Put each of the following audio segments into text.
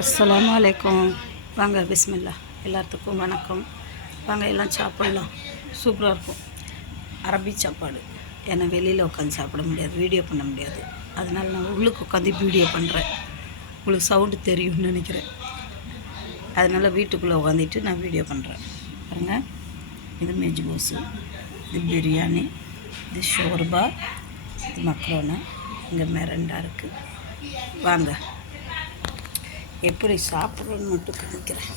அஸ்ஸலாமு அலைக்கும். வாங்க பிஸ்மில்லா. எல்லாத்துக்கும் வணக்கம். வாங்க எல்லாம் சாப்பிட்லாம். சூப்பராக இருக்கும். அரபி சாப்பாடு. ஏன்னா வெளியில் உட்காந்து சாப்பிட முடியாது, வீடியோ பண்ண முடியாது. அதனால் நான் உள்ளுக்கு உட்காந்து வீடியோ பண்ணுறேன். உங்களுக்கு சவுண்டு தெரியும்னு நினைக்கிறேன். அதனால் வீட்டுக்குள்ளே உட்காந்துட்டு நான் வீடியோ பண்ணுறேன். பாருங்கள், இது மெஜ்பூஸு, இது பிரியாணி, இது ஷோர்பா, இது மக்ரோனா, இங்கே மிரண்டா இருக்குது. வாங்க எப்படி சாப்பிட்றோன்னு மட்டும் காமிக்கிறேன்.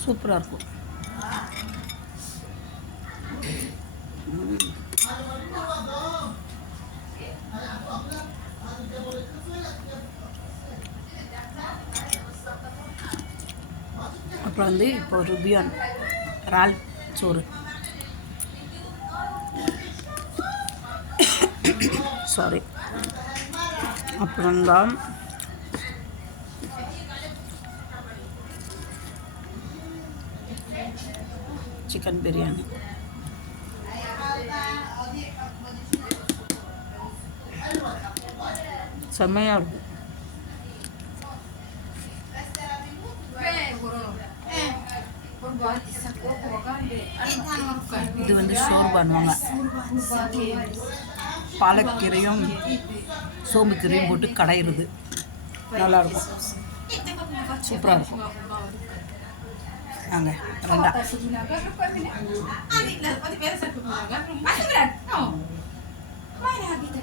சூப்பராக இருக்கும். அப்புறம் இப்போ ருபியான் இறால் சோறு, சாரி. அப்புறம்தான் சிக்கன் பிரியாணி. செம்மையாக இருக்கும். இது ஷோர்பான்வாங்க. பாலக்கீரையும் சோம்புக்கீரையும் போட்டு கடையிறது நல்லாயிருக்கும். சூப்பராக இருக்கும். நாங்கள் ரெண்டா